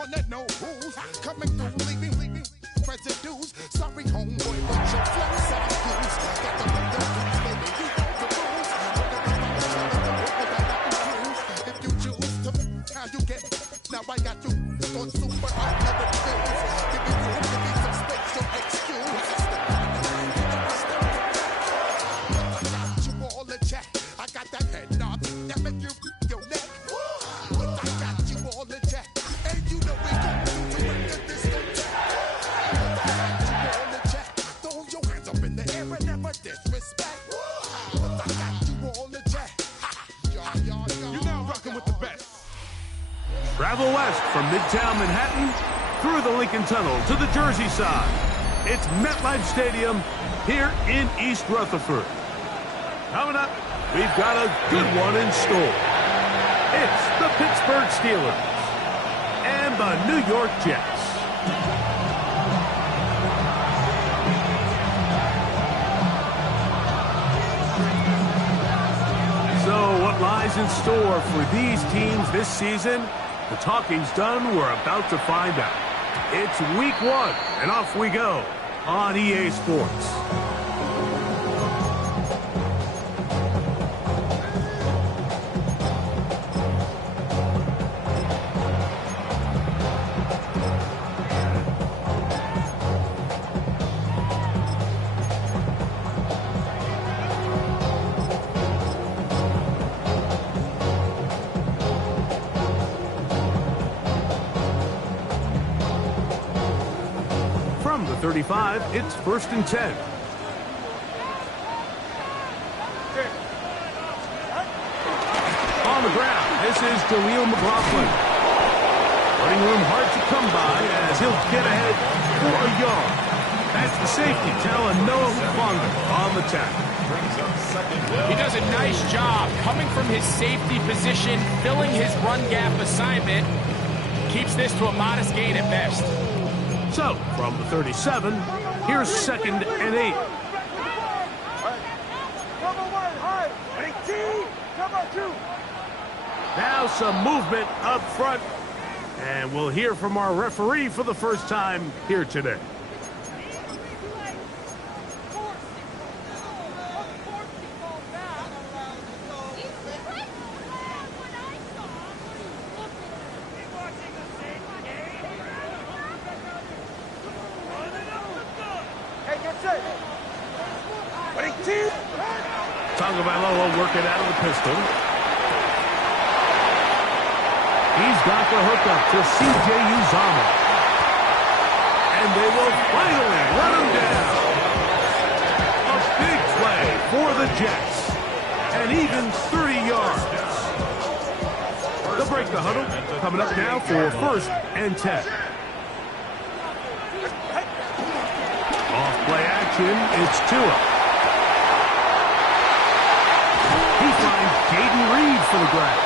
wanna know who's coming through, leaving residues. Sorry, homeboy, but your flow sound good. Got the window blues, baby, you know the rules. If you choose to how you get, now I got you on super unlimited bills. Give me room, give me some space, so excuse. I got you all in check. I got that head knob that make you your neck. But I got you all in check. And you know we gon' do it in the discotheque. I got you all in check. Throw your hands up in the air and never disrespect. But I got you all in check. You're now rocking with the best. Travel west from Midtown Manhattan through the Lincoln Tunnel to the Jersey side. It's MetLife Stadium here in East Rutherford. Coming up, we've got a good one in store. It's the Pittsburgh Steelers and the New York Jets. So what lies in store for these teams this season? The talking's done. We're about to find out. It's week 1, and off we go on EA Sports. From the 35, it's 1st and 10. On the ground, this is Jaleel McLaughlin. Running room hard to come by as he'll get ahead for a yard. That's the safety telling Noah Hufanga on the tackle. He does a nice job coming from his safety position, filling his run gap assignment. Keeps this to a modest gain at best. So, from the 37, here's 2nd and 8. Now some movement up front, and we'll hear from our referee for the first time here today. Tagovailoa working out of the pistol. He's got the hookup to C.J. Uzomah. And they will finally run him down. A big play for the Jets. And even 30 yards. They'll break the huddle. Coming up now for 1st and 10. Off play action, it's Tua. He finds Jaden Reed for the grab.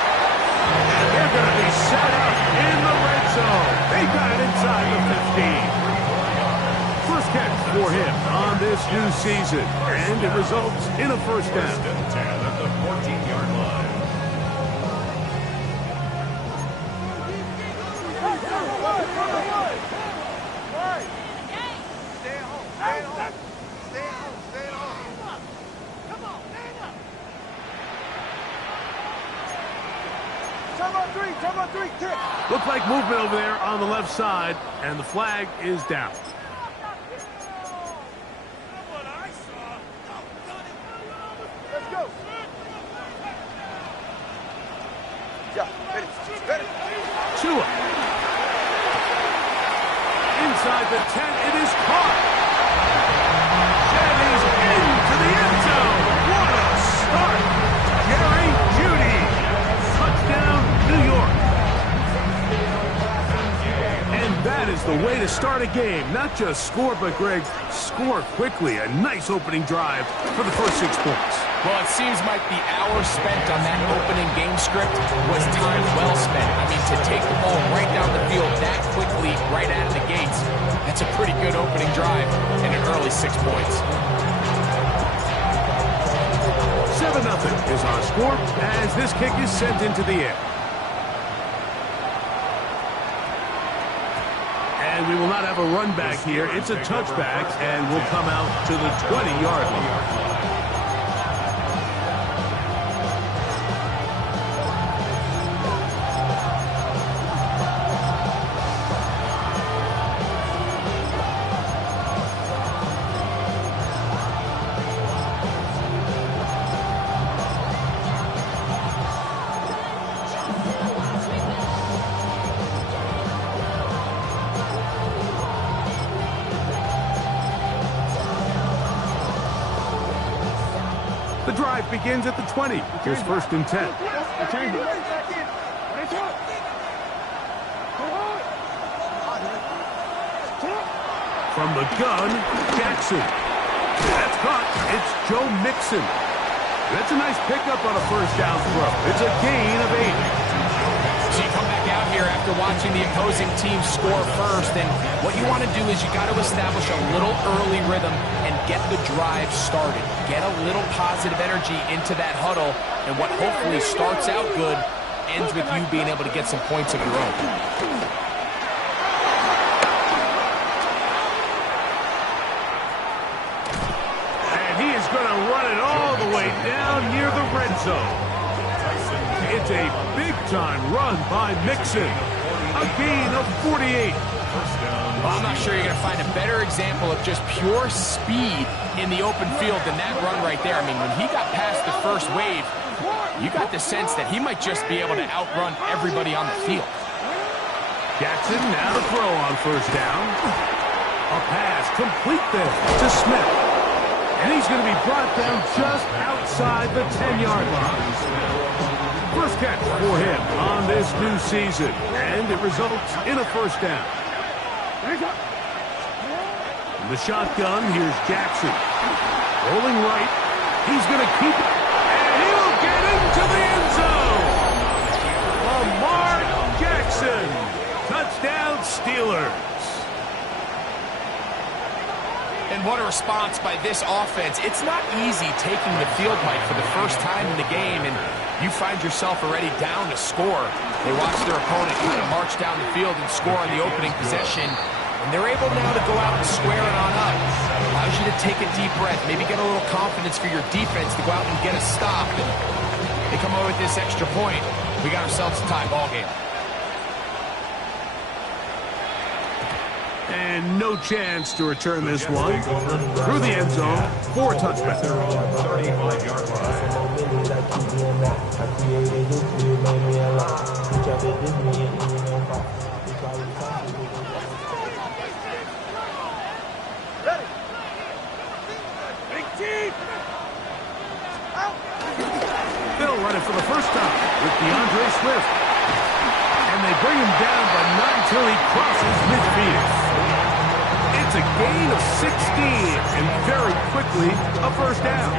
And they're going to be set up in the red zone. They got it inside the 15. First catch for him on this new season. And it results in a 1st down. 1st and 10 at the 14-yard line. Looks like movement over there on the left side, and the flag is down. Let's go. Tua. Inside the 10, it is caught. And he's into the end zone. What a start. Jerry Jeudy. Touchdown, New York. And that is the way to start a game. Not just score, but, Greg, score quickly. A nice opening drive for the first 6 points. Well, it seems like the hour spent on that opening game script was time well spent. I mean, to take the ball right down the field that quickly, right out of the gates, that's a pretty good opening drive and an early 6 points. 7-0 is our score as this kick is sent into the air. And we will not have a run back here. It's a touchback, and will come out to the 20-yard line. The drive begins at the 20. Here's 1st and 10. From the gun, Jackson. That's caught. It's Joe Mixon. That's a nice pickup on a 1st down throw. It's a gain of 8. So you come back out here after watching the opposing team score first, and what you want to do is you got to establish a little early rhythm and get the drive started. Get a little positive energy into that huddle, and what hopefully starts out good ends with you being able to get some points of your own. And he is going to run it all the way down near the red zone. It's a big-time run by Mixon. A gain of 48. Well, I'm not sure you're going to find a better example of just pure speed in the open field than that run right there. I mean, when he got past the first wave, you got the sense that he might just be able to outrun everybody on the field. Jackson now to throw on 1st down. A pass complete there to Smith. And he's going to be brought down just outside the 10-yard line. First catch for him on this new season, and it results in a 1st down. In the shotgun, here's Jackson. Rolling right. He's going to keep it, and he'll get into the end zone. Lamar Jackson. Touchdown, Steelers. And what a response by this offense. It's not easy taking the field, Mike, for the first time in the game, and you find yourself already down to score. They watch their opponent kind of march down the field and score on the opening possession, and they're able now to go out and square it on up. Allows you to take a deep breath, maybe get a little confidence for your defense to go out and get a stop, and they come over with this extra point. We got ourselves a tie ball game. And no chance to return this one. Through the end zone for a touchback. 35-yard line. They'll run it for the first time with DeAndre Swift. And they bring him down, but not until he crosses midfield. It's a gain of 16, and very quickly, a 1st down.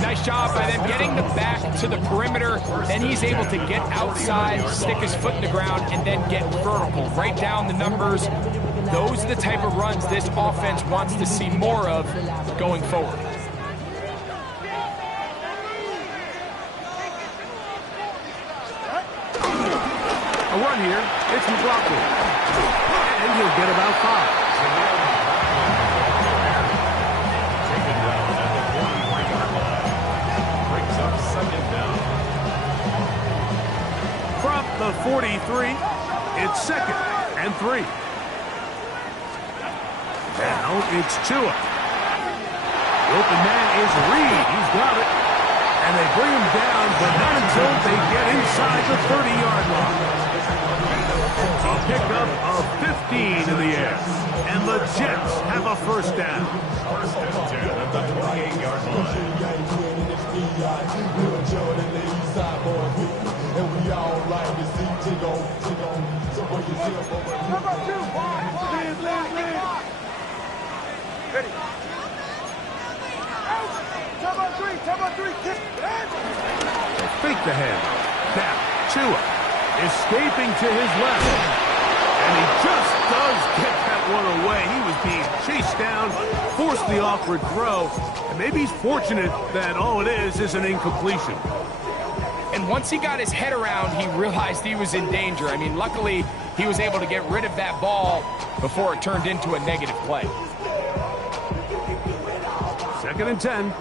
Nice job by them getting the back to the perimeter. Then he's able to get outside, stick his foot in the ground, and then get vertical. Right down the numbers. Those are the type of runs this offense wants to see more of going forward. A run here. It's McLaughlin. And he'll get about 5. From the 43, it's 2nd and 3. Now it's Tua. The open man is Reed. He's got it. And they bring him down, but not until they get inside the 30-yard line. A pickup of 15 in the air. And the Jets have a 1st down. 1st and 10 at the 28-yard Fake the hand. Now, Tua escaping to his left. And he just does get that one away. He was being chased down, forced the awkward throw, and maybe he's fortunate that all it is an incompletion. And And once he got his head around, he realized he was in danger. I mean, luckily, he was able to get rid of that ball before it turned into a negative play. 2nd and 10.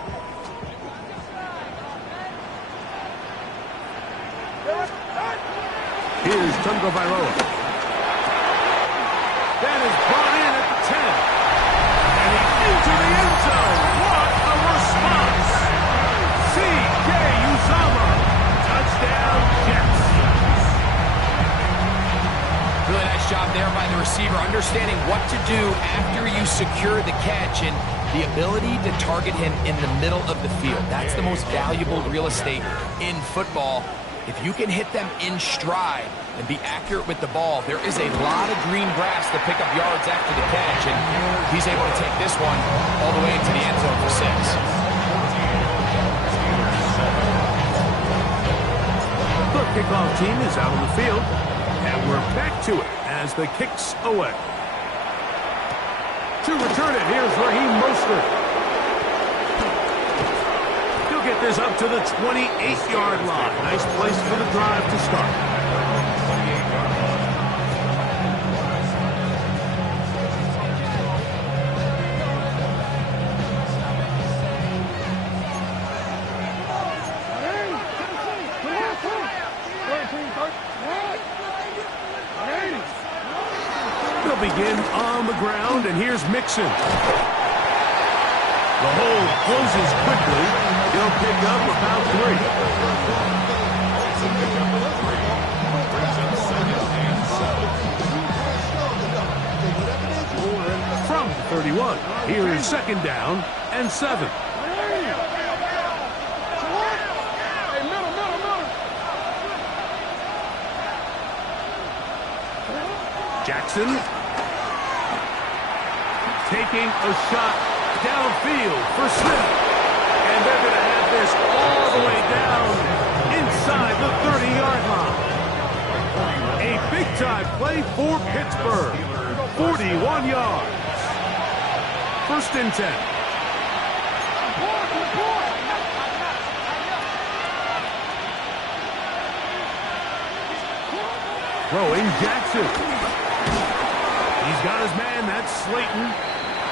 Here's Tungo Vailoa. That is brought in at the 10. And he's into the end zone. What a response! C.J. Uzomah. Touchdown, Jets. Really nice job there by the receiver, understanding what to do after you secure the catch and the ability to target him in the middle of the field. That's the most valuable real estate in football. If you can hit them in stride and be accurate with the ball, there is a lot of green grass to pick up yards after the catch, and he's able to take this one all the way into the end zone for 6. The kickoff team is out on the field, and we're back to it as the kick's away. To return it, here's Raheem Mostert. He'll get this up to the 28-yard line. Nice place for the drive to start. They'll begin on the ground, and here's Mixon. The hole closes quickly. He'll pick up about 3. From the 31, here is 2nd down and 7. Jackson taking a shot downfield for Smith. And they're going to have this all the way down inside the 30-yard line. A big-time play for Pittsburgh. 41 yards. 1st and 10. Throwing Jackson. He's got his man, that's Slayton.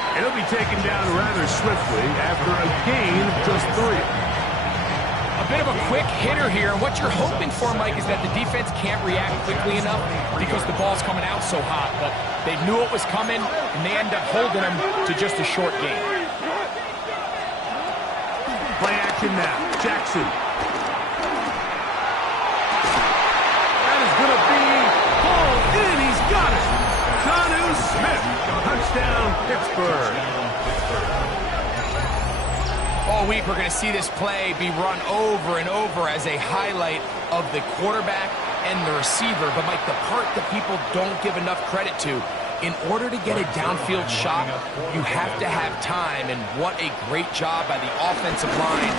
And he'll be taken down rather swiftly after a gain of just 3. A bit of a quick hitter here. And what you're hoping for, Mike, is that the defense can't react quickly enough because the ball's coming out so hot. But they knew it was coming, and they end up holding him to just a short gain. Play action now. Jackson. That is going to be hauled in. He's got it. Jonnu Smith. Touchdown, Pittsburgh. All week, we're going to see this play be run over and over as a highlight of the quarterback and the receiver. But, Mike, the part that people don't give enough credit to, in order to get a downfield shot, you have to have time. And what a great job by the offensive line,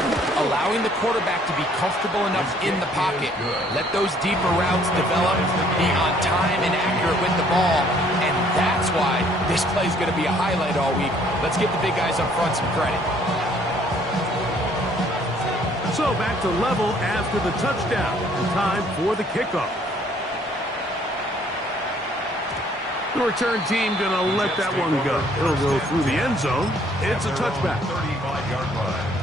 allowing the quarterback to be comfortable enough in the pocket. Let those deeper routes develop, be on time and accurate with the ball. And that's why this play is going to be a highlight all week. Let's give the big guys up front some credit. So back to level after the touchdown. Time for the kickoff. The return team going to let that one go. It'll go through the end zone. It's a touchback. 35-yard line.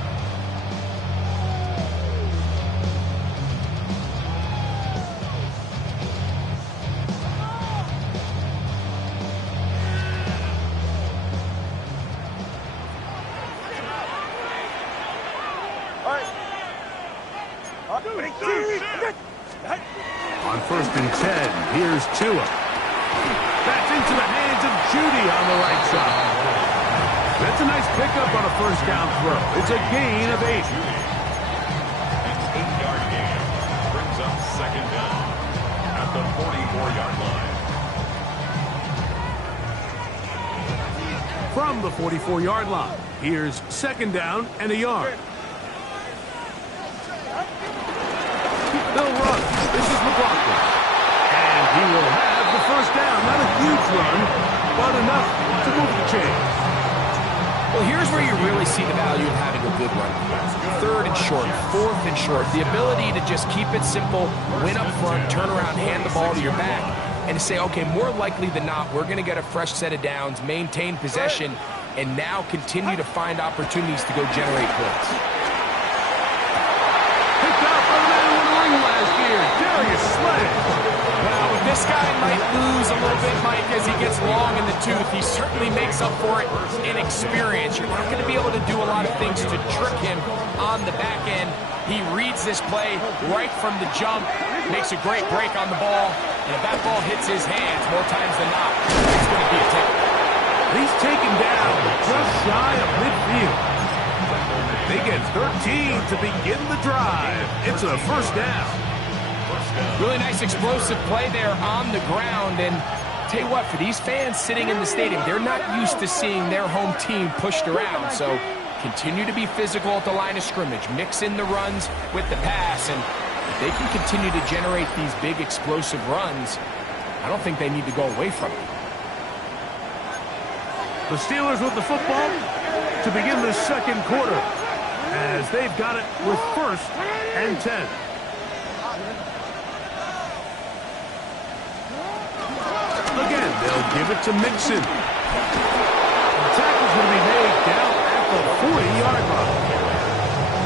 On 1st and 10, here's Tua. That's into the hands of Judy on the right side. That's a nice pickup on a 1st down throw. It's a gain of 8. An 8-yard gain brings up 2nd down at the 44-yard line. From the 44-yard line, here's 2nd down and a yard. They'll run. This is McLaughlin. And he will have the 1st down. Not a huge run, but enough to move the chains. Well, here's where you really see the value of having a good run. 3rd and short, 4th and short. The ability to just keep it simple, win up front, turn around, hand the ball to your back, and to say, okay, more likely than not, we're going to get a fresh set of downs, maintain possession, and now continue to find opportunities to go generate points. Picked up by the man who won the ring last year, Darius Slay. Well, this guy might lose a little bit, Mike, as he gets long in the tooth. He certainly makes up for it in experience. You're not going to be able to do a lot of things to trick him on the back end. He reads this play right from the jump, makes a great break on the ball, and if that ball hits his hands more times than not, it's going to be a tip. He's taken down just shy of midfield. They get 13 to begin the drive. It's a first down. Really nice explosive play there on the ground, and tell you what, for these fans sitting in the stadium, they're not used to seeing their home team pushed around, so continue to be physical at the line of scrimmage, mix in the runs with the pass, and if they can continue to generate these big explosive runs, I don't think they need to go away from it. The Steelers with the football to begin the second quarter, as they've got it with 1st and 10. Again, they'll give it to Mixon. The tackle's going to be made down at the 40-yard line.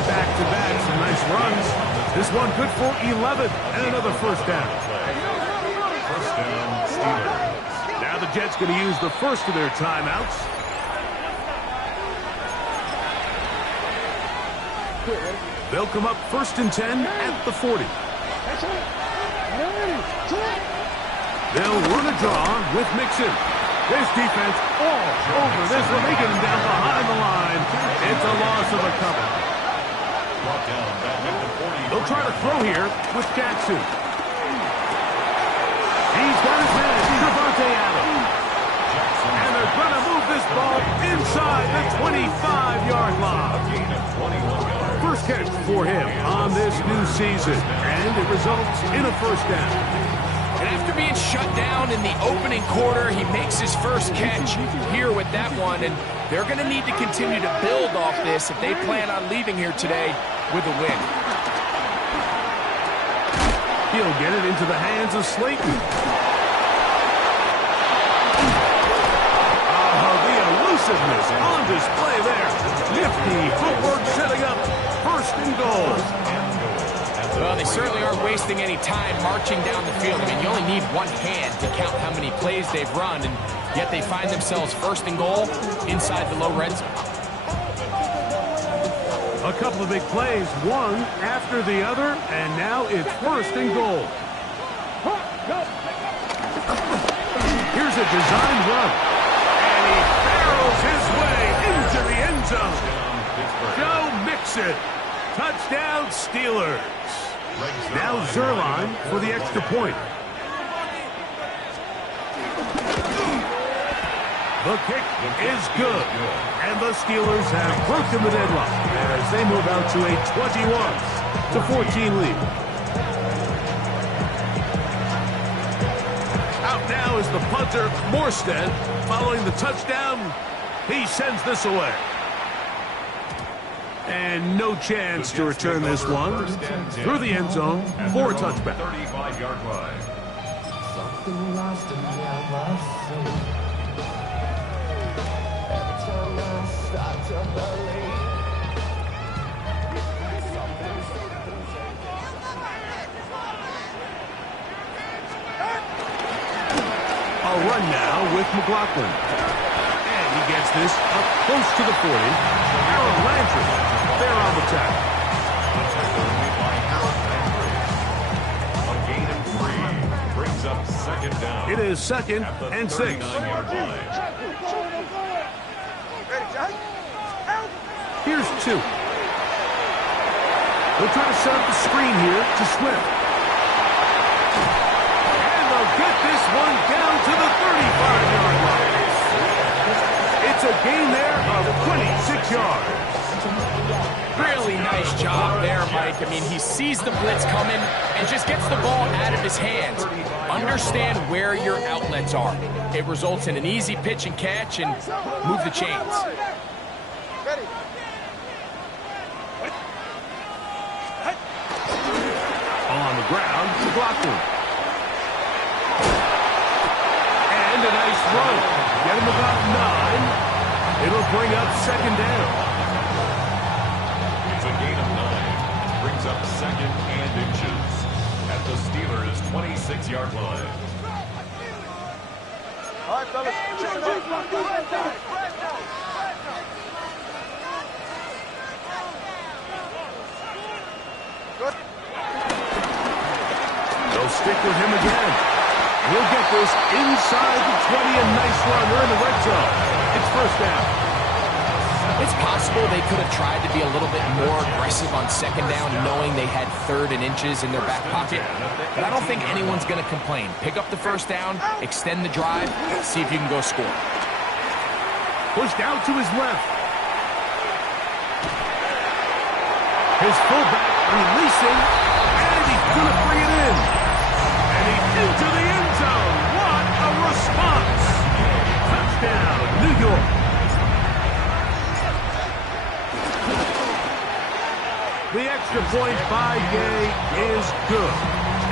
Back-to-back, some nice runs. This one good for 11 and another first down. First down, Steelers. Now the Jets going to use the first of their timeouts. They'll come up 1st and 10 at the 40. They'll run a draw with Mixon. This defense all over this one. They get him down behind the line. It's a loss of a couple. They'll try to throw here with Jackson. He's got his man, Devontae Adams. And they're going to move this ball inside the 25-yard line. First catch for him on this new season, and it results in a first down. And after being shut down in the opening quarter, he makes his first catch here with that one, and they're going to need to continue to build off this if they plan on leaving here today with a win. He'll get it into the hands of Slayton. The elusiveness on display there. Nifty footwork setting up 1st and goal. Well, they certainly aren't wasting any time marching down the field. I mean, you only need one hand to count how many plays they've run, and yet they find themselves 1st and goal inside the low red zone. A couple of big plays, one after the other, and now it's 1st and goal. Here's a designed run, and he barrels his way into the end zone. Joe Mixon, touchdown Steelers. Now Zerline for the extra point. The kick is good, and the Steelers have broken the deadlock as they move out to a 21-14 lead. Out now is the punter, Morstead. Following the touchdown, he sends this away. And no chance to return this one through the end zone for a touchback. 35-yard line. Something lost in my soul. Every time I start to believe. A run now with McLaughlin. And he gets this up close to the 40. Aaron Landry there on the tackle. The tackle made by Aaron Landry. A gain of 3 brings up 2nd down. It is 2nd and 6. 39-yard line. Here's 2. They'll try to set up the screen here to Swift. And they'll get this one down to the 35-yard line. It's a gain there of 26 yards. Really nice job there, Mike. I mean, he sees the blitz coming and just gets the ball out of his hands. Understand where your outlets are. It results in an easy pitch and catch and move the chains. Ready. On the ground to Blockman. And a nice run. Get him about 9. It'll bring up second down. It's a gain of 9. Brings up second and inches at the Steelers' 26-yard line. All right, fellas. Good. They'll stick with him again. He'll get this inside the 20. A nice run. They're in the red zone. It's first down. It's possible they could have tried to be a little bit more aggressive on second down, knowing they had 3rd and inches in their back pocket. But I don't think anyone's going to complain. Pick up the first down, extend the drive, see if you can go score. Pushed out to his left. His fullback releasing, and he's going to bring it in. And he's into the end zone. What a response. Touchdown, New York. The extra point by Gay is good.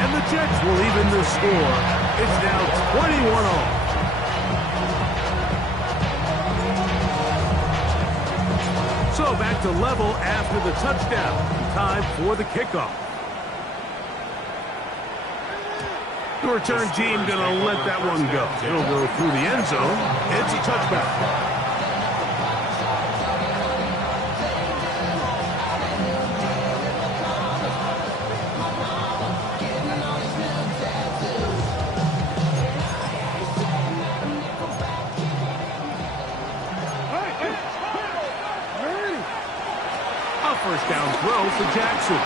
And the Jets will even the score. It's now 21-all. So back to level after the touchdown. Time for the kickoff. The return team going to let that one go. It'll go through the end zone. It's a touchback. First down throw for Jackson.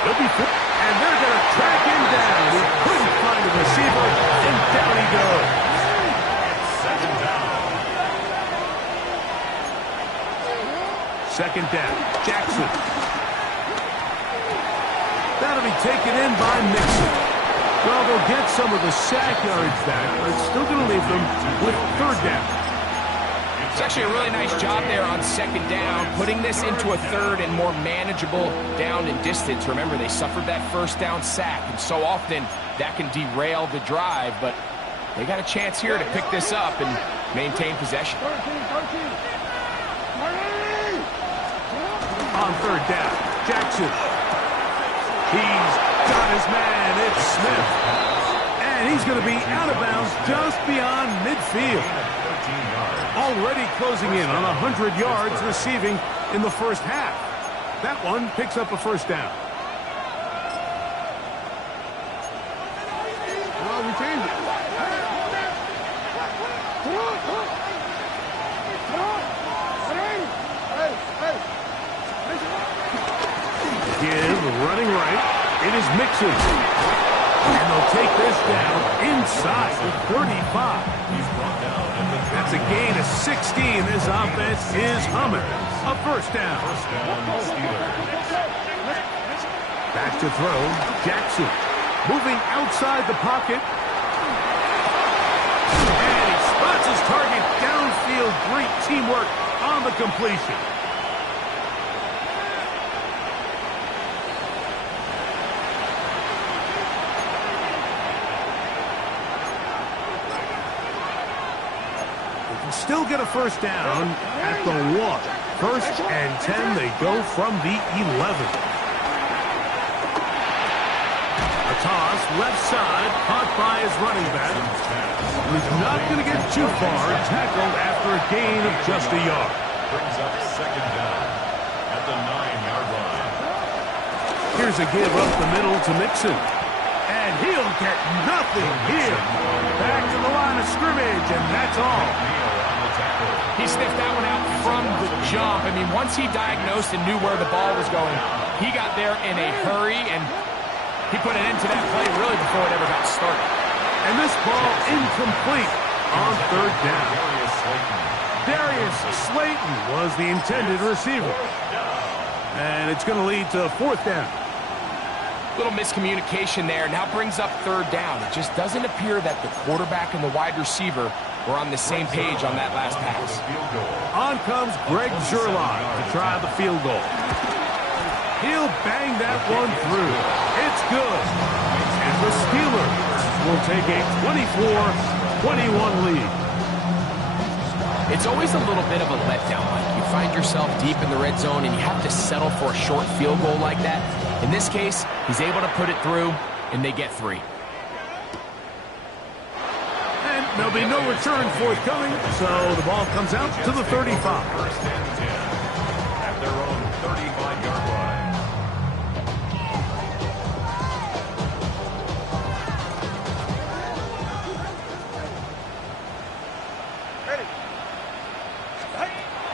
He'll be and they're going to track him down. He couldn't find a receiver, and down he goes. Second down, Jackson. That'll be taken in by Mixon. Well, they'll get some of the sack yards back, but it's still going to leave them with third down. It's actually a really nice job there on second down, putting this into a third and more manageable down and distance. Remember, they suffered that first down sack, and so often that can derail the drive, but they got a chance here to pick this up and maintain possession. On third down, Jackson. He's got his man. It's Smith. And he's going to be out of bounds just beyond midfield. Already closing in on 100 yards receiving in the first half. That one picks up a first down. Well, we changed it. Give running right. It is Mixon. And they'll take this down inside the 35. That's a gain of 16. This offense is humming. A first down. Back to throw. Jackson moving outside the pocket. And he spots his target downfield. Great teamwork on the completion. Still get a first down at the 1. First and 10, they go from the 11. A toss, left side, caught by his running back. He's not going to get too far, tackled after a gain of just a yard. Brings up second down at the 9-yard line. Here's a give up the middle to Mixon. And he'll get nothing here. Back to the line of scrimmage, and that's all. He sniffed that one out from the jump. I mean, once he diagnosed and knew where the ball was going, he got there in a hurry, and he put it into that play really before it ever got started. And this ball incomplete on third down. Darius Slayton was the intended receiver. And it's going to lead to fourth down. Little miscommunication there. Now brings up third down. It just doesn't appear that the quarterback and the wide receiver were on the same page on that last pass. On comes Greg Zuerlein to try the field goal. He'll bang that one through. It's good. And the Steelers will take a 24-21 lead. It's always a little bit of a letdown, Mike. You find yourself deep in the red zone and you have to settle for a short field goal like that. In this case, he's able to put it through, and they get 3. And there'll be no return forthcoming, so the ball comes out to the 35. First and 10 at their own 35-yard line.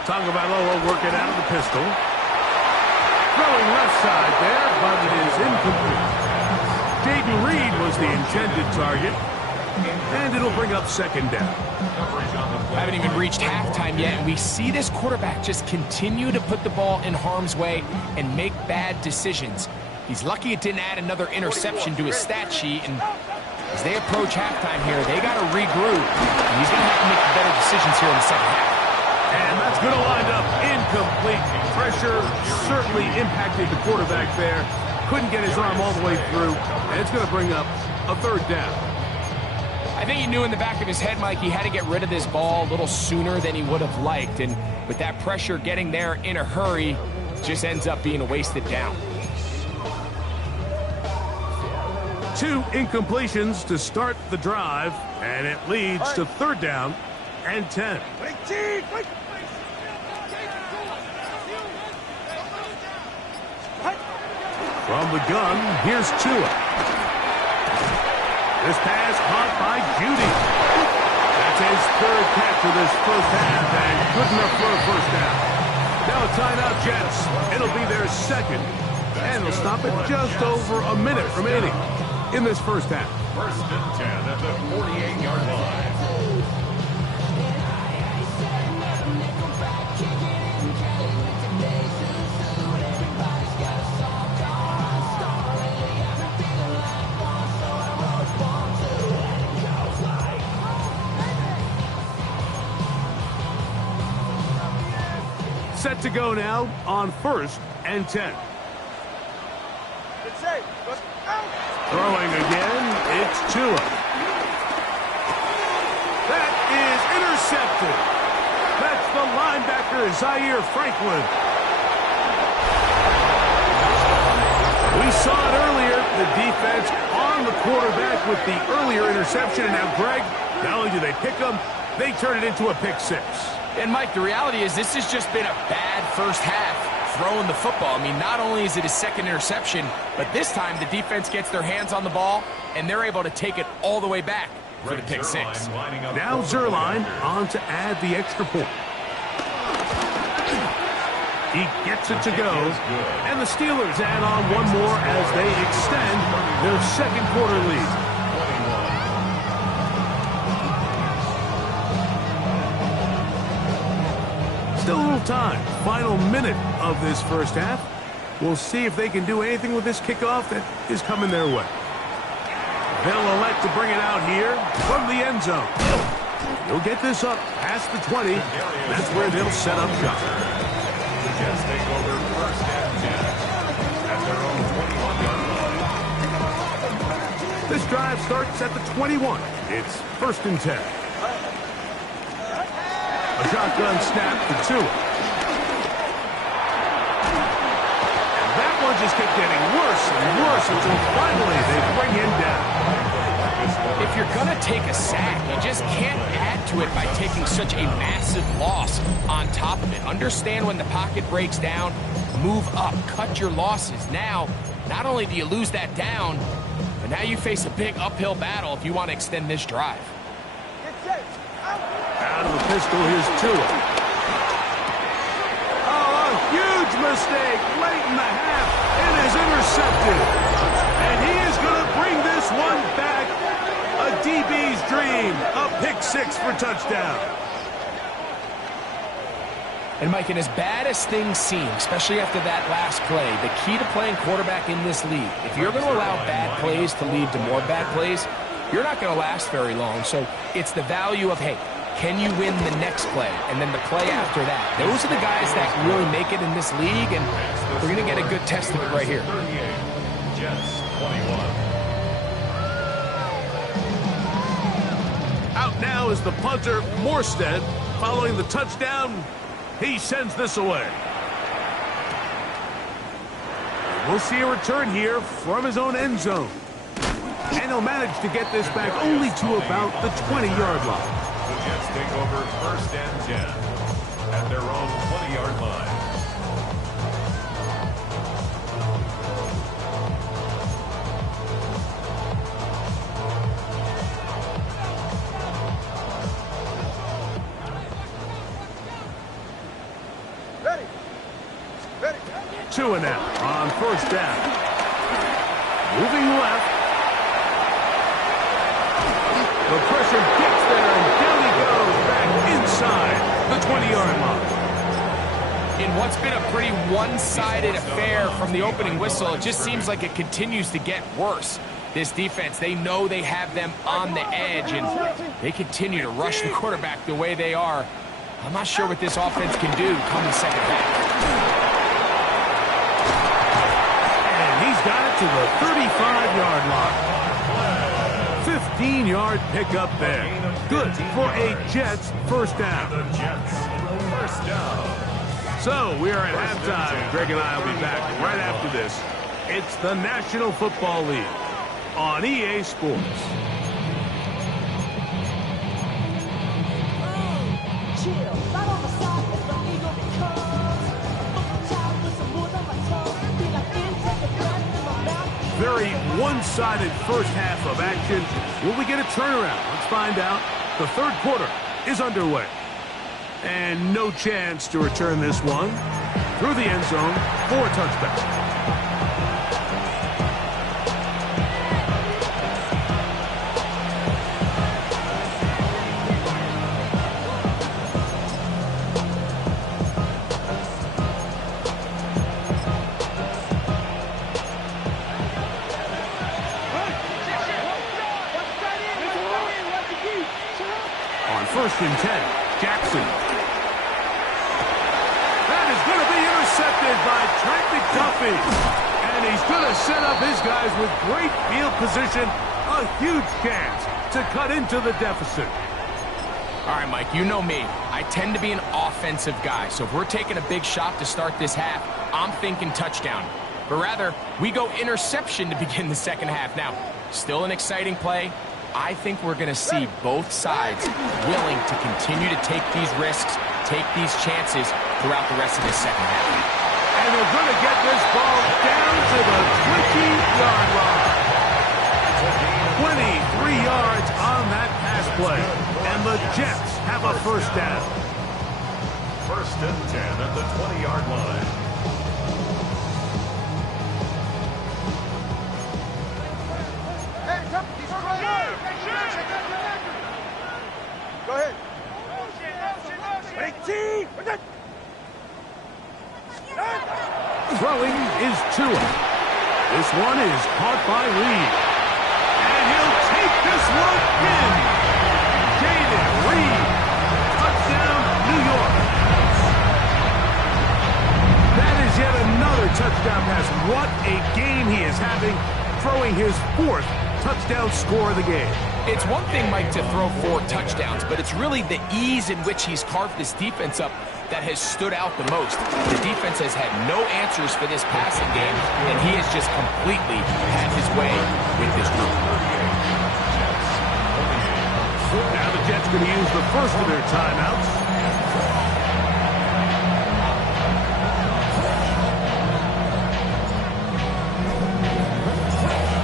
Tagovailoa working out of the pistol. Throwing left side there, but it is incomplete. Jaden Reed was the intended target, and it'll bring up second down. Haven't even reached halftime yet, and we see this quarterback just continue to put the ball in harm's way and make bad decisions. He's lucky it didn't add another interception to his stat sheet, and as they approach halftime here, they got to regroup. And he's going to have to make better decisions here in the second half. And that's going to wind up incomplete. Pressure certainly impacted the quarterback there. Couldn't get his arm all the way through, and it's going to bring up a third down. I think he knew in the back of his head, Mike, he had to get rid of this ball a little sooner than he would have liked. And with that pressure getting there in a hurry, just ends up being a wasted down. 2 incompletions to start the drive, and it leads to third down and 10. From the gun, here's Tua. This pass caught by Judy. That's his third catch of this first half, and good enough for a first down. Now a timeout, Jets. It'll be their second, and they'll stop at just over a minute remaining in this first half. First and 10 at the 48-yard line. Set to go now on first and 10. Throwing again, it's Tua. That is intercepted. That's the linebacker, Zaire Franklin. We saw it earlier, the defense on the quarterback with the earlier interception. And now, Greg, not only do they pick him, they turn it into a pick 6. And, Mike, the reality is this has just been a bad first half throwing the football. I mean, not only is it his second interception, but this time the defense gets their hands on the ball, and they're able to take it all the way back for the pick 6. Now Zuerlein on to add the extra point. He gets it to go, and the Steelers add on one more as they extend their second quarter lead. Still a little time. Final minute of this first half. We'll see if they can do anything with this kickoff that is coming their way. They'll elect to bring it out here from the end zone. They'll get this up past the 20. That's where they'll set up shop. The Jets take over first and 10 at their own 21-yard line. This drive starts at the 21. It's first and 10. A shotgun snap to Tua. And that one just kept getting worse and worse until finally they bring him down. If you're going to take a sack, you just can't add to it by taking such a massive loss on top of it. Understand when the pocket breaks down, move up, cut your losses. Now, not only do you lose that down, but now you face a big uphill battle if you want to extend this drive. Out of the pistol, here's Tua. Oh, a huge mistake late in the half. It is intercepted. And he is going to bring this one back. A DB's dream. A pick 6 for touchdown. And Mike, and as bad as things seem, especially after that last play, the key to playing quarterback in this league, if you're going to allow bad plays to lead to more bad plays, you're not going to last very long. So it's the value of, hey, can you win the next play? And then the play after that. Those are the guys that really make it in this league, and we're going to get a good test of it right here. 38, Jets 21. Out now is the punter, Morstead. Following the touchdown, he sends this away. We'll see a return here from his own end zone. And he'll manage to get this back only to about the 20-yard line. The Jets take over 1st and 10 at their own 20-yard line. Ready. Ready. 2 and out on 1st down. Moving left. The pressure gets there, and down he goes back inside the 20-yard line. In what's been a pretty one-sided affair from the opening whistle, it just seems like it continues to get worse. This defense, they know they have them on the edge, and they continue to rush the quarterback the way they are. I'm not sure what this offense can do come the second half. And he's got it to the 35-yard line. 15-yard pickup there. Good for a Jets 1st down. The Jets 1st down. So we are at halftime. Greg and I will be back right after this. It's the National Football League on EA Sports. Very one-sided first half of action. Will we get a turnaround? Let's find out. The 3rd quarter is underway. And no chance to return this one through the end zone for a touchback. On 1st and 10, Jackson. That is going to be intercepted by Trent McDuffie. And he's going to set up his guys with great field position. A huge chance to cut into the deficit. All right, Mike, you know me. I tend to be an offensive guy. So if we're taking a big shot to start this half, I'm thinking touchdown. But rather, we go interception to begin the second half. Now, still an exciting play. I think we're going to see both sides willing to continue to take these risks, take these chances throughout the rest of this second half. And they're going to get this ball down to the 20-yard line. 23 yards on that pass play. And the Jets have a 1st down. 1st and 10 at the 20-yard line. Go ahead. Throwing is Tua. This one is caught by Reed. And he'll take this one in. Jaden Reed. Touchdown, New York. That is yet another touchdown pass. What a game he is having, throwing his 4th touchdown score of the game. It's one thing, Mike, to throw 4 touchdowns, but it's really the ease in which he's carved this defense up that has stood out the most. The defense has had no answers for this passing game, and he has just completely had his way with this group. Now the Jets going to use the first of their timeouts.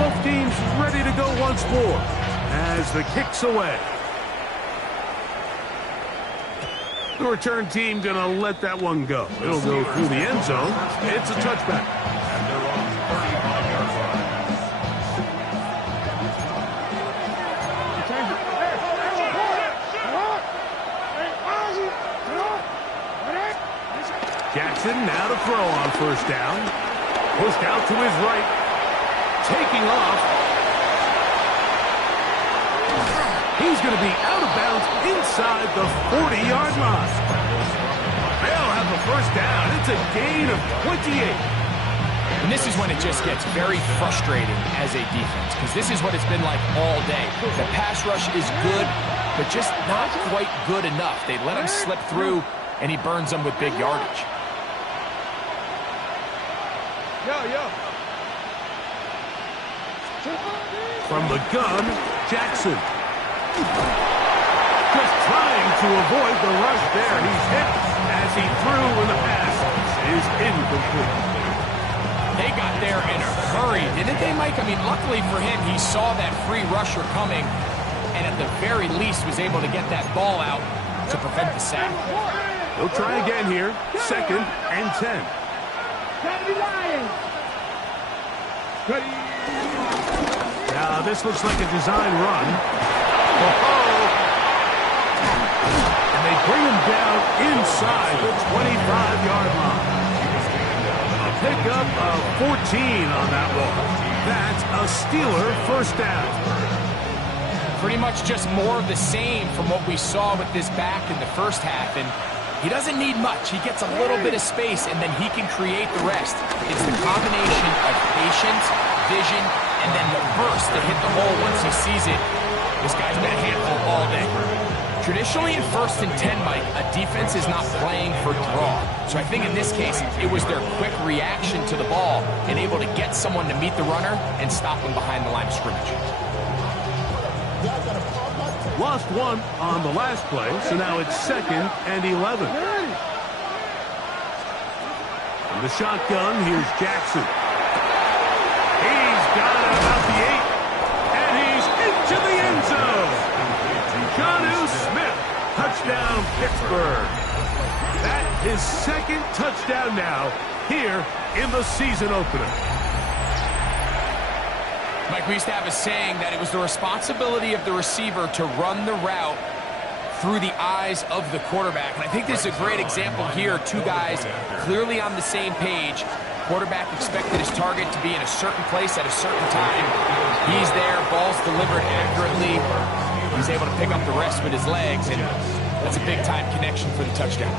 Both teams ready to go once more as the kick's away. The return team going to let that one go. It'll go through the end zone. It's a touchback. And they're on 35-yard line. Jackson now to throw on first down. Pushed out to his right. Taking off. He's going to be out of bounds inside the 40-yard line. They'll have a first down. It's a gain of 28. And this is when it just gets very frustrating as a defense, because this is what it's been like all day. The pass rush is good, but just not quite good enough. They let him slip through, and he burns them with big yardage. From the gun, Jackson. Just trying to avoid the rush there. He's hit as he threw, and the pass is incomplete. They got there in a hurry, didn't they, Mike? I mean, luckily for him, he saw that free rusher coming, and at the very least was able to get that ball out to prevent the sack. He'll try again here. 2nd and 10. Now, this looks like a design run. And they bring him down inside the 25-yard line. A pickup of 14 on that one. That's a Steeler first down. Pretty much just more of the same from what we saw with this back in the first half. And he doesn't need much. He gets a little bit of space, and then he can create the rest. It's the combination of patience, vision, and then the burst to hit the hole once he sees it. This guy's been a handful all day. Traditionally in 1st and 10, Mike, a defense is not playing for draw. So I think in this case, it was their quick reaction to the ball and able to get someone to meet the runner and stop him behind the line of scrimmage. Lost one on the last play, so now it's 2nd and 11. From the shotgun, here's Jackson. He's got it about the 8, and he's into the end zone. Jonnu Smith, touchdown Pittsburgh. That is 2nd touchdown now here in the season opener. Mike, we used to have a saying that it was the responsibility of the receiver to run the route through the eyes of the quarterback. And I think this is a great example here. Two guys clearly on the same page. Quarterback expected his target to be in a certain place at a certain time. He's there, ball's delivered accurately. He's able to pick up the rest with his legs, and that's a big-time connection for the touchdown.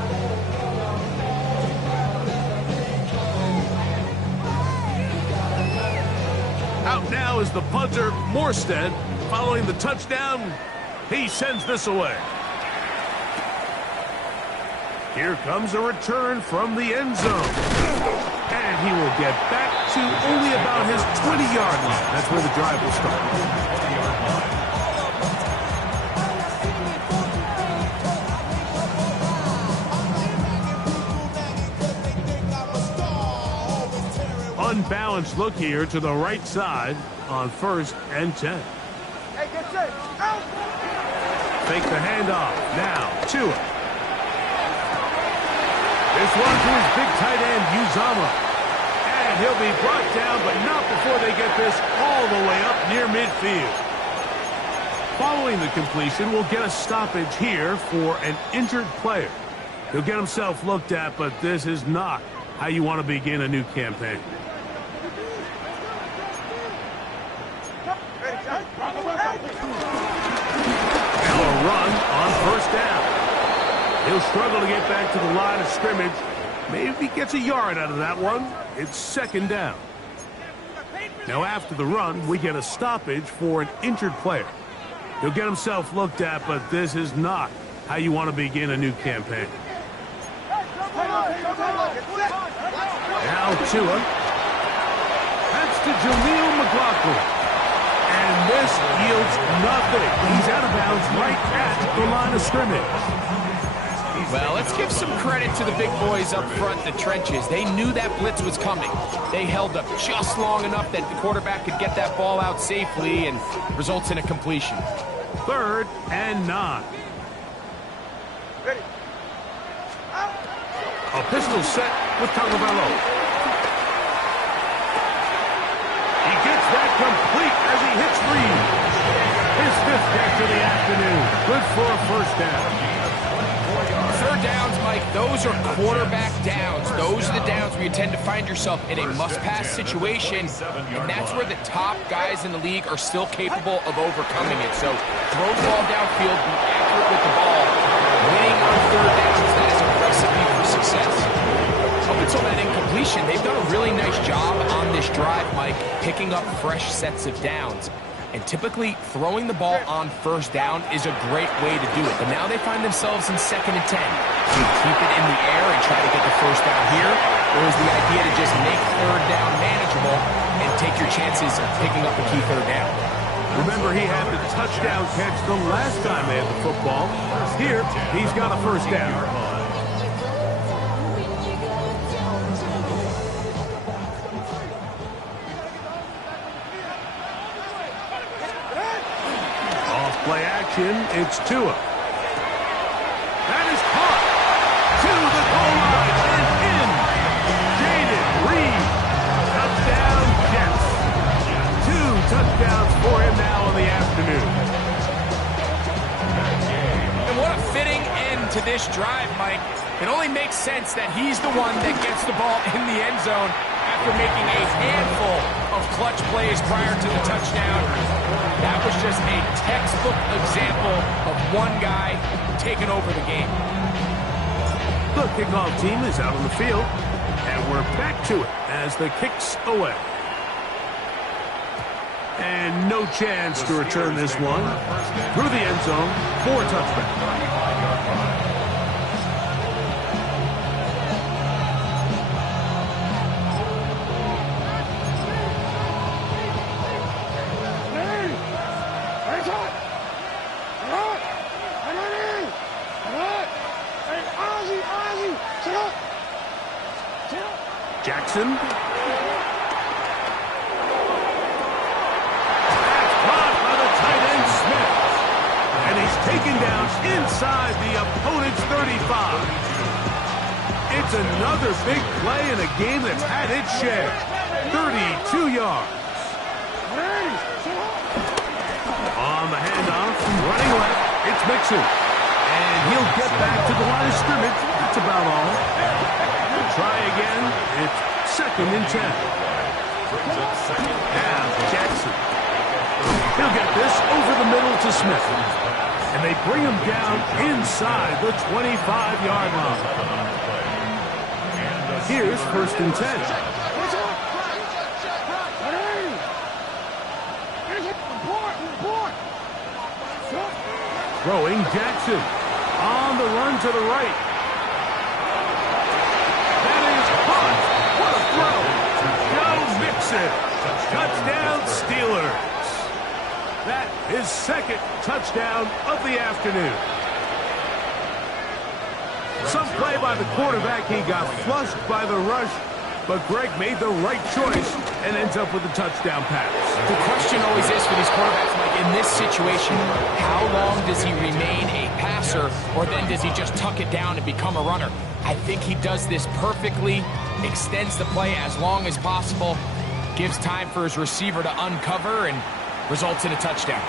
Out now is the punter, Morstead. Following the touchdown, he sends this away. Here comes a return from the end zone. And he will get back to only about his 20-yard line. That's where the drive will start. Unbalanced look here to the right side on 1st and 10. Hey, get set. Out. Fake the handoff. Now, Tua. This one to his big tight end, Uzama. And he'll be brought down, but not before they get this all the way up near midfield. Following the completion, we'll get a stoppage here for an injured player. He'll get himself looked at, but this is not how you want to begin a new campaign. Now a run on first down. He'll struggle to get back to the line of scrimmage. Maybe gets a yard out of that one. It's 2nd down. Now after the run, we get a stoppage for an injured player. He'll get himself looked at, but this is not how you want to begin a new campaign. Now Tua. That's to Jaleel McLaughlin. And this yields nothing. He's out of bounds right at the line of scrimmage. Well, let's give some credit to the big boys up front, the trenches. They knew that blitz was coming. They held up just long enough that the quarterback could get that ball out safely and results in a completion. 3rd and 9. Ready. Out. A pistol set with Tagovailoa. He gets that complete as he hits Reed. His 5th catch of the afternoon. Good for a first down. third downs, Mike, those are quarterback downs. Those are the downs where you tend to find yourself in a must-pass situation, and that's where the top guys in the league are still capable of overcoming it. So throw the ball downfield, be accurate with the ball. Winning on third downs, that is a recipe for success. Up until that incompletion, they've done a really nice job on this drive, Mike, picking up fresh sets of downs. And typically, throwing the ball on first down is a great way to do it. But now they find themselves in 2nd and 10. Do you keep it in the air and try to get the first down here? Or is the idea to just make third down manageable and take your chances of picking up a key third down? Remember, he had the touchdown catch the last time they had the football. Here, he's got a first down. Play action, it's Tua. That is caught to the goal line and in. Jaden Reed, touchdown Jets. 2 touchdowns for him now in the afternoon. And what a fitting end to this drive, Mike. It only makes sense that he's the one that gets the ball in the end zone after making a handful of clutch plays prior to the touchdown. That was just a textbook example of one guy taking over the game. The kickoff team is out on the field, and we're back to it as the kick's away. And no chance to return this one through the end zone for a touchdown. Jackson. That's caught by the tight end Smith. And he's taken down inside the opponent's 35. It's another big play in a game that's had its share. 32 yards. On the handoff, running left, it's Mixon. And he'll get back to the line of scrimmage. That's about all. Try again. It's 2nd and 10. Now Jackson. He'll get this over the middle to Smith. And they bring him down inside the 25-yard line. Here's 1st and 10. Throwing Jackson. On the run to the right. Touchdown Steelers. That is 2nd touchdown of the afternoon. Some play by the quarterback. He got flushed by the rush, but Greg made the right choice and ends up with a touchdown pass. The question always is for these quarterbacks, Mike, in this situation, how long does he remain a passer, or then does he just tuck it down and become a runner? I think he does this perfectly, extends the play as long as possible, gives time for his receiver to uncover, and results in a touchdown.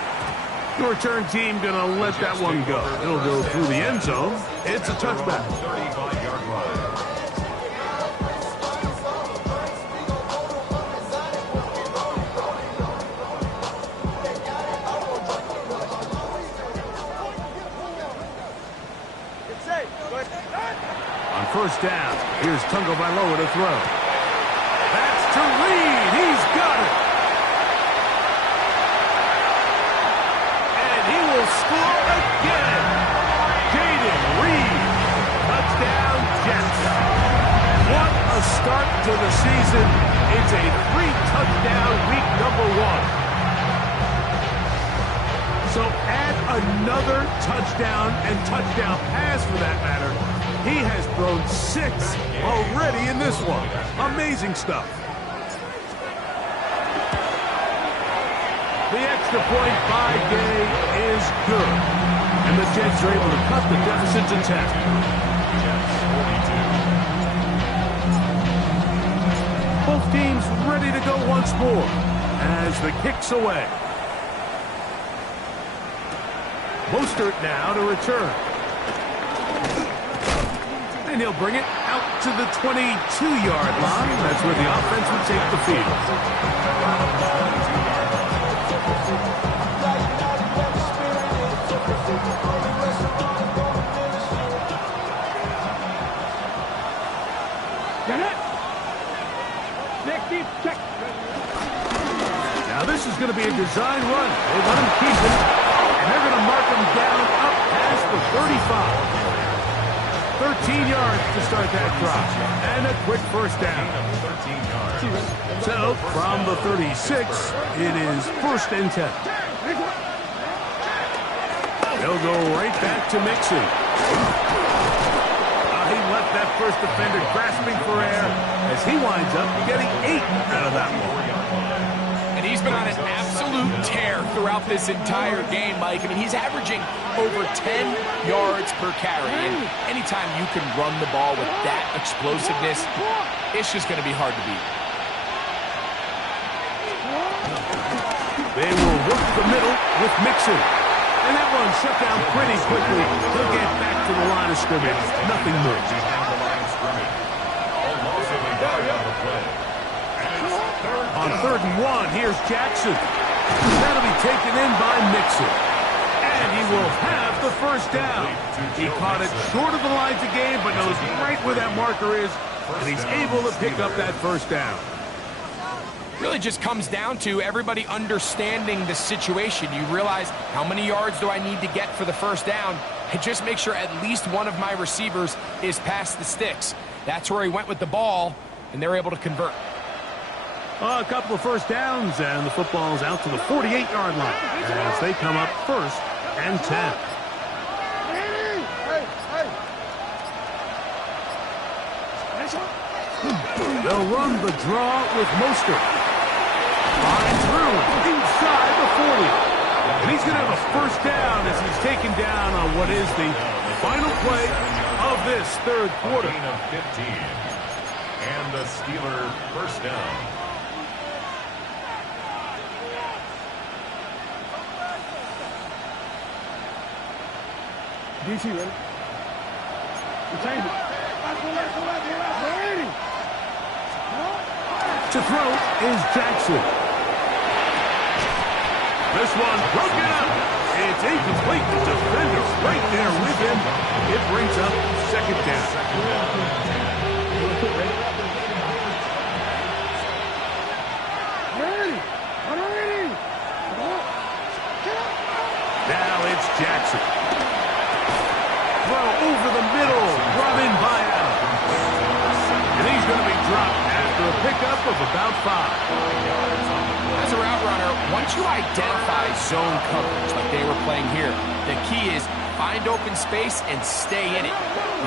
The return team going to let that one go. It'll go through the end zone. It's a touchback. 35-yard line. On 1st down, here's Tagovailoa to throw. That's to Reed. He's got it. And he will score again. Jaden Reed. Touchdown Jets. What a start to the season. It's a 3-touchdown week number 1. So add another touchdown and touchdown pass for that matter. He has thrown 6 already in this one. Amazing stuff. The extra point by Gay is good. And the Jets are able to cut the deficit to 10. Both teams ready to go once more as the kick's away. Mostert now to return. And he'll bring it out to the 22-yard line. That's where the offense would take the field. Now this is going to be a design run. They let him keep it, and they're going to mark him down up past the 35. 13 yards to start that drive, and a quick first down. So from the 36, it is 1st and 10. They'll go right back to Mixon. He left that first defender grasping for air as he winds up getting 8 out of that one. And he's been on an absolute tear throughout this entire game, Mike. I mean, he's averaging over 10 yards per carry. And anytime you can run the ball with that explosiveness, it's just going to be hard to beat. They will work the middle with Mixon. And that one shut down pretty quickly. He'll get back to the line of scrimmage. Nothing more. On 3rd and 1, here's Jackson. That'll be taken in by Mixon. And he will have the first down. He caught it short of the lines of game, but knows right where that marker is. And he's able to pick up that first down. Really just comes down to everybody understanding the situation. You realize, how many yards do I need to get for the first down? And just make sure at least one of my receivers is past the sticks. That's where he went with the ball, and they're able to convert. A couple of first downs, and the football's out to the 48-yard line as they come up 1st and 10. They'll run the draw with Mostert. Flying through inside the 40. And he's going to have a first down as he's taken down on what is the final play of this 3rd quarter. Of 15. And the Steeler first down. DC, ready? Change it. To throw is Jackson. This one broken up. It's incomplete. The defender right there with him. It brings up 2nd down. Now it's Jackson. Throw over the middle. Run in by Allen. And he's going to be dropped after a pickup of about 5. As a route runner, once you identify zone coverage like they were playing here, the key is find open space and stay in it.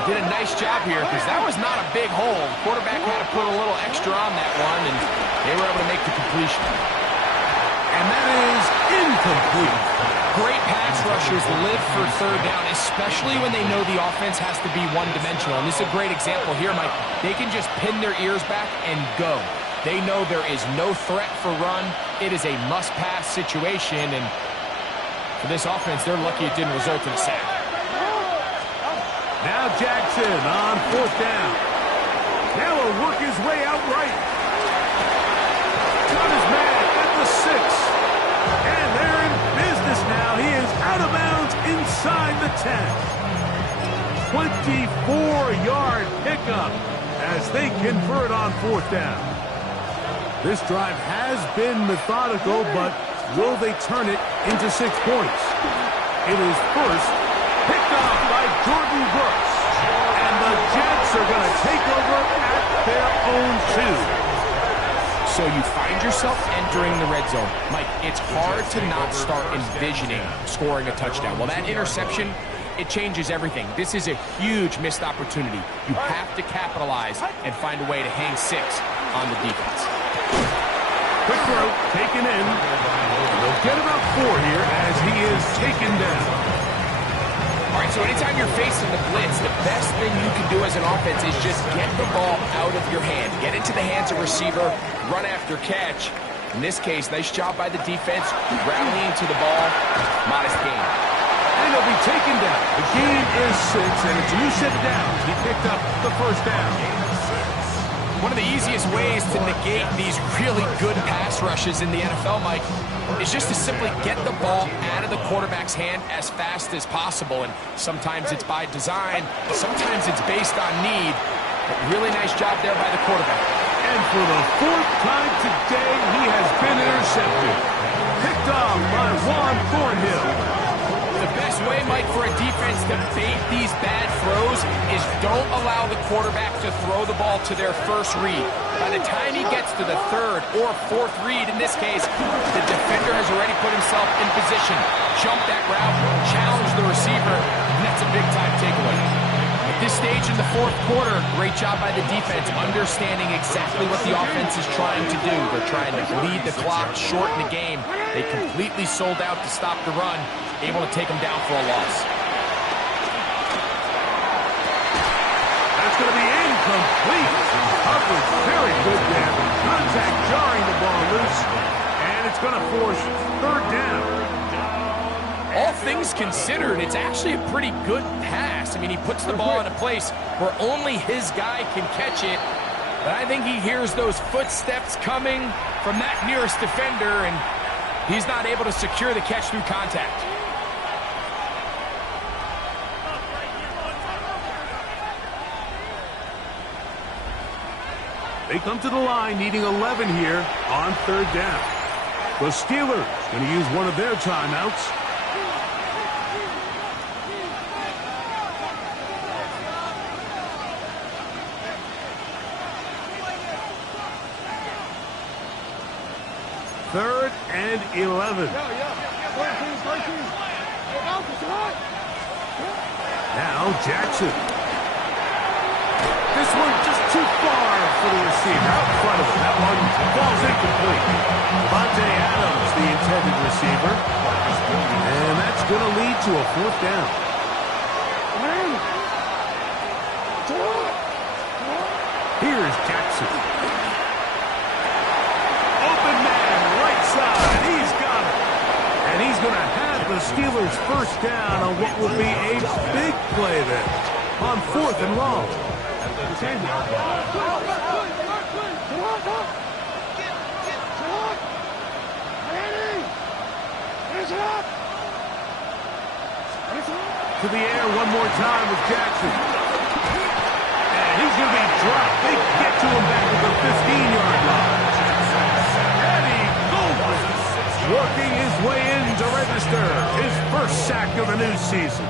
He did a nice job here because that was not a big hole. The quarterback had to put a little extra on that one, and they were able to make the completion. And that is incomplete. Great pass rushers live for 3rd down, especially when they know the offense has to be one-dimensional. And this is a great example here, Mike. They can just pin their ears back and go. They know there is no threat for run. It is a must-pass situation, and for this offense, they're lucky it didn't result in a sack. Now Jackson on 4th down. Now he'll work his way out right. Got his man at the 6. And they're in business now. He is out of bounds inside the 10. 24-yard pickup as they convert on 4th down. This drive has been methodical, but will they turn it into 6 points? It is first picked off by Jordan Brooks. And the Jets are going to take over at their own 2. So you find yourself entering the red zone. Mike, it's hard to not start envisioning scoring a touchdown. Well, that interception, it changes everything. This is a huge missed opportunity. You have to capitalize and find a way to hang 6 on the defense. Quick throw, taken in. They'll get about 4 here as he is taken down. All right, so anytime you're facing the blitz, the best thing you can do as an offense is just get the ball out of your hand. Get into the hands of receiver, run after catch. In this case, nice job by the defense, rallying to the ball, modest gain. And he'll be taken down. The gain is 6, and it's a new set of downs. He picked up the first down. One of the easiest ways to negate these really good pass rushes in the NFL, Mike, is just to simply get the ball out of the quarterback's hand as fast as possible. And sometimes it's by design, sometimes it's based on need. But really nice job there by the quarterback. And for the 4th time today, he has been intercepted. Picked off by Juan Thornhill. The best way, Mike, for a defense to bait these bad throws is don't allow the quarterback to throw the ball to their first read. By the time he gets to the 3rd or 4th read, in this case, the defender has already put himself in position, jump that route, challenge the receiver, and that's a big-time takeaway. At this stage in the 4th quarter, great job by the defense, understanding exactly what the offense is trying to do. They're trying to bleed the clock, shorten the game. They completely sold out to stop the run, able to take them down for a loss. That's going to be incomplete. Coverage very good there. Contact jarring the ball loose, and it's going to force 3rd down. All things considered, it's actually a pretty good pass. I mean, he puts the ball in a place where only his guy can catch it. But I think he hears those footsteps coming from that nearest defender, and he's not able to secure the catch through contact. They come to the line needing 11 here on 3rd down. The Steelers going to use one of their timeouts. Third and 11. Now Jackson. This one just too far for the receiver. Out in front of him. That one falls incomplete. Devontae Adams, the intended receiver. And that's going to lead to a 4th down. Here's Jackson. Open man, right side. He's got it. And he's going to have the Steelers' first down on what will be a big play there on 4th and long. To the air one more time with Jackson. And he's going to be dropped. They get to him back at the 15-yard line. Eddie Goldman working his way in to register his first sack of the new season.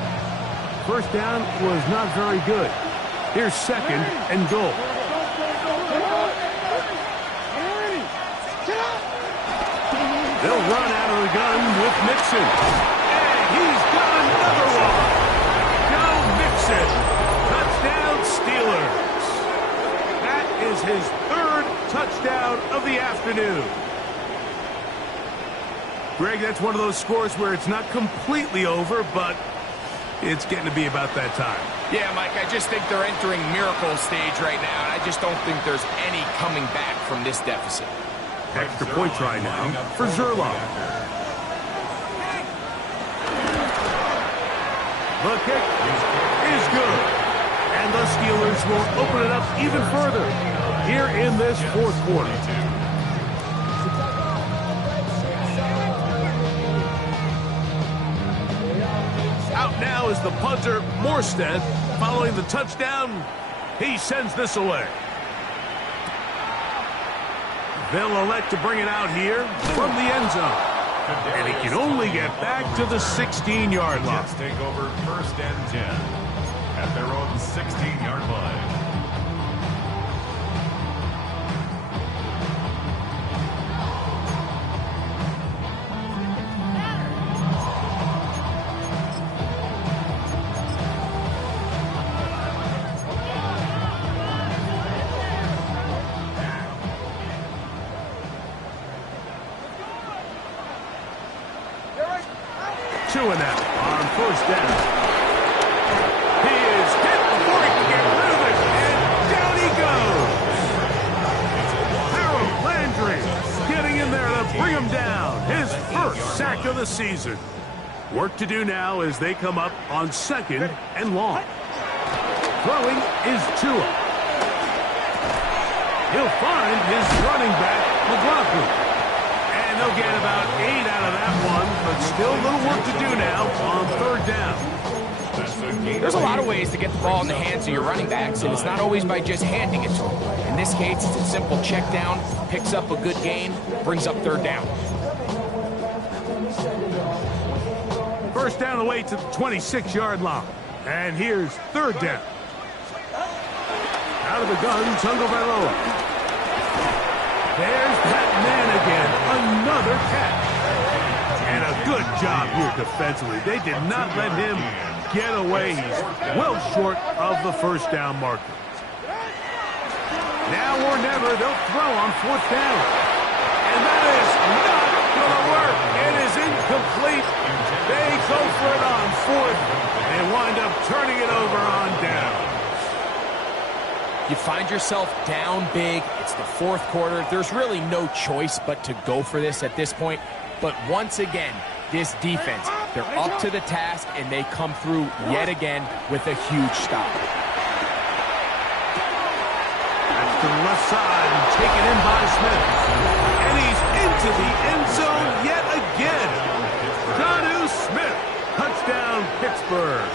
First down was not very good. Here's 2nd and goal. They'll run out of the gun with Mixon. And he's got another one. Joe Mixon. Touchdown Steelers. That is his 3rd touchdown of the afternoon. Greg, that's one of those scores where it's not completely over, but it's getting to be about that time. Yeah, Mike, I just think they're entering miracle stage right now, and I just don't think there's any coming back from this deficit. Extra point try now for Zerloff. The kick is good. And the Steelers will open it up even further here in this 4th quarter. Out now is the punter, Morstead. Following the touchdown, he sends this away. They'll elect to bring it out here from the end zone. And he can only get back to the 16-yard line. Jets take over 1st and 10 at their own 16-yard line. Two and out on 1st down. He is hit before he can get rid of it, and down he goes. Harold Landry getting in there to bring him down. His 1st sack of the season. Work to do now as they come up on 2nd and long. Throwing is Tua. He'll find his running back, McLaughlin. And they'll get about 8 out of that one, but still a little work to do now on 3rd down. There's a lot of ways to get the ball in the hands of your running backs, and it's not always by just handing it to them. In this case, it's a simple check down, picks up a good gain, brings up 3rd down. First down the way to the 26-yard line. And here's 3rd down. Out of the gun, Tagovailoa. There's that man again. Another catch. And a good job here defensively. They did not let him get away. He's well short of the 1st down marker. Now or never, they'll throw on 4th down. And that is not going to work. It is incomplete. They go for it on 4th and wind up turning it over on down. You find yourself down big. It's the 4th quarter. There's really no choice but to go for this at this point. But once again, this defense, they're up to the task, and they come through yet again with a huge stop. That's to the left side and taken in by Smith. And he's into the end zone yet again. Jonnu Smith, touchdown Pittsburgh.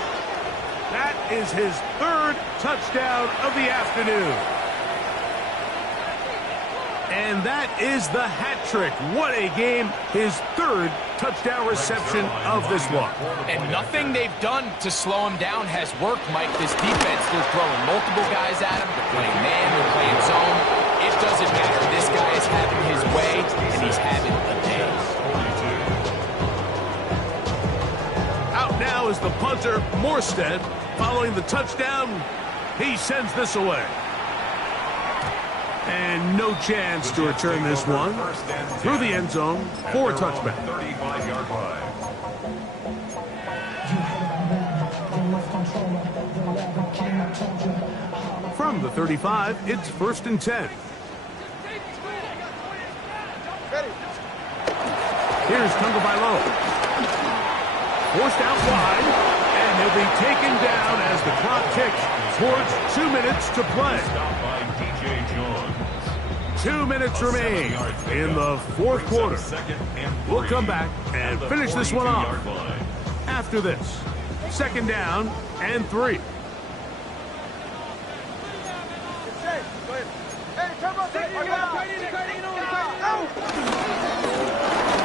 That is his 3rd touchdown of the afternoon. And that is the hat trick. What a game. His 3rd touchdown reception of this one. And nothing they've done to slow him down has worked, Mike. This defense, they're throwing multiple guys at him. They're playing man, they're playing zone. It doesn't matter. This guy is having his way, and he's having a day. Out now is the punter, Morstead. Following the touchdown, he sends this away. And no chance to return this one through the end zone for a touchback. 35-yard line. From the 35, it's 1st and 10. Here's Tagovailoa. Forced out wide, and he'll be taken down as the clock ticks towards 2 minutes to play. 2 minutes remain in the 4th quarter. We'll come back and finish this one off after this. 2nd down and 3.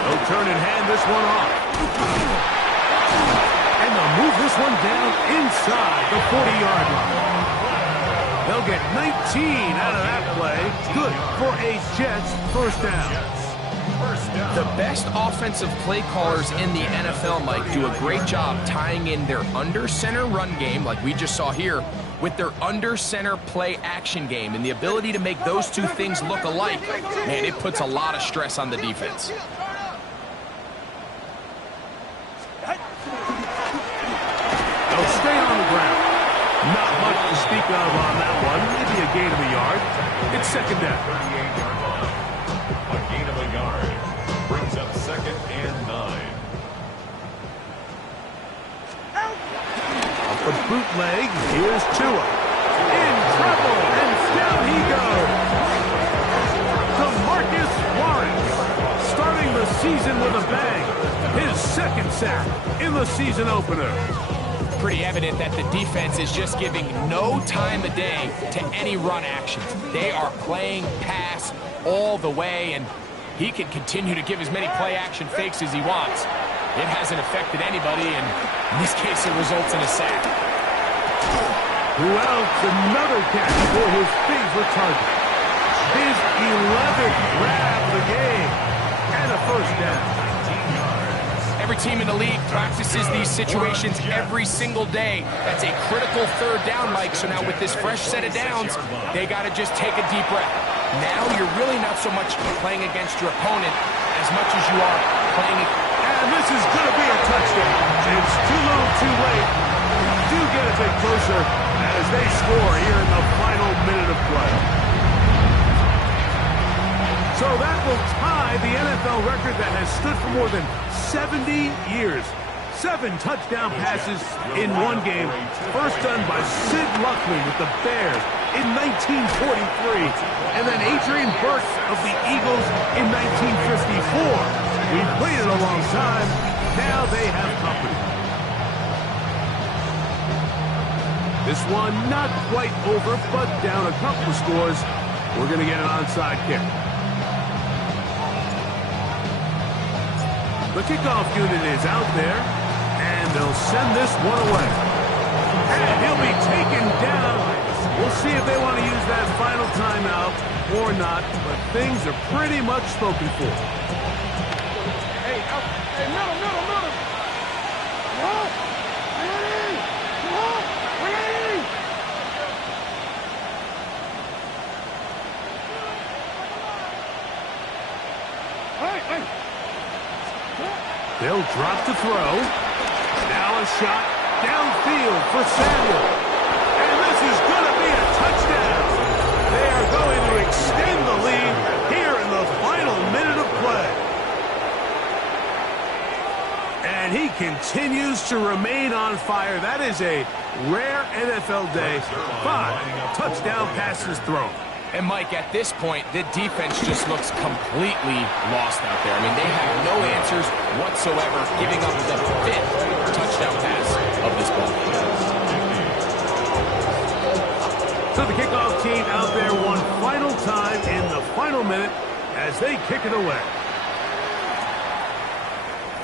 They'll turn and hand this one off. And they'll move this one down inside the 40-yard line. They'll get 19 out of that play. Good for a Jets 1st down. The best offensive play callers in the NFL, Mike, do a great job tying in their under-center run game, like we just saw here, with their under-center play action game. And the ability to make those two things look alike, man, it puts a lot of stress on the defense. They'll stay on the ground. Not much to speak of on that one. Maybe a gain of a yard. It's 2nd down. 38-yard line. A gain of a yard. Brings up 2nd and 9. Off the bootleg, here's Tua. In trouble, and down he goes. DeMarcus Lawrence, starting the season with a bang. His 2nd sack in the season opener. Pretty evident that the defense is just giving no time of day to any run action. They are playing pass all the way, and he can continue to give as many play action fakes as he wants. It hasn't affected anybody, and in this case it results in a sack. Who else? Another catch for his favorite target. His 11th grab of the game, and a 1st down. Every team in the league practices these situations every single day. That's a critical 3rd down, Mike. So now with this fresh set of downs, they got to just take a deep breath. Now you're really not so much playing against your opponent as much as you are playing. And this is going to be a touchdown. It's too little, too late. Do get a bit closer as they score here in the final minute of play. So that will tie the NFL record that has stood for more than 70 years. 7 touchdown passes in one game. First done by Sid Luckman with the Bears in 1943. And then Adrian Burke of the Eagles in 1954. We've waited a long time. Now they have company. This one not quite over, but down a couple of scores. We're going to get an onside kick. The kickoff unit is out there, and they'll send this one away. And he'll be taken down. We'll see if they want to use that final timeout or not, but things are pretty much spoken for. Hey, middle. They'll drop to throw. Now a shot downfield for Samuel. And this is going to be a touchdown. They are going to extend the lead here in the final minute of play. And he continues to remain on fire. That is a rare NFL day. 5 touchdown passes thrown. And, Mike, at this point, the defense just looks completely lost out there. I mean, they have no answers whatsoever, giving up the 5th touchdown pass of this ball. So the kickoff team out there one final time in the final minute as they kick it away.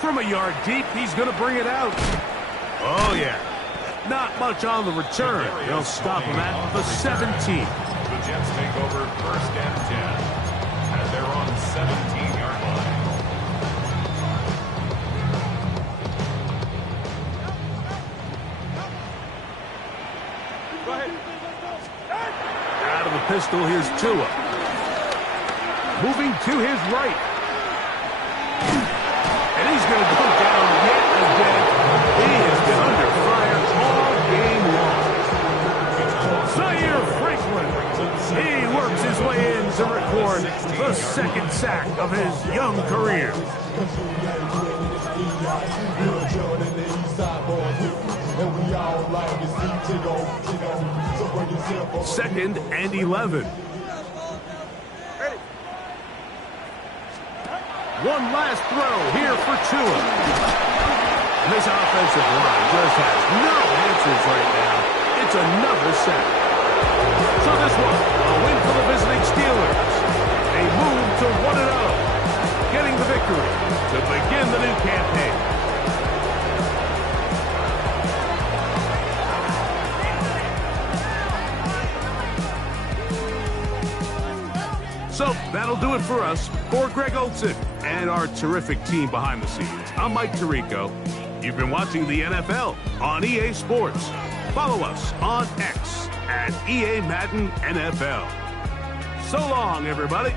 From a yard deep, he's going to bring it out. Oh, yeah. Not much on the return. They'll stop him at the 17. The Jets take over 1st and 10 as they're on the 17-yard line. Go ahead. Out of the pistol, here's Tua. Moving to his right. And he's going to go down yet again. He has been under fire all game long. Zaire Franklin. He works his way in to record the 2nd sack of his young career. 2nd and 11. One last throw here for Tua. This offensive line just has no answers right now. It's another sack. So this one, a win for the visiting Steelers. They move to 1-0, getting the victory to begin the new campaign. So that'll do it for us. For Greg Olson and our terrific team behind the scenes, I'm Mike Tirico. You've been watching the NFL on EA Sports. Follow us on X at EA Madden NFL. So long, everybody.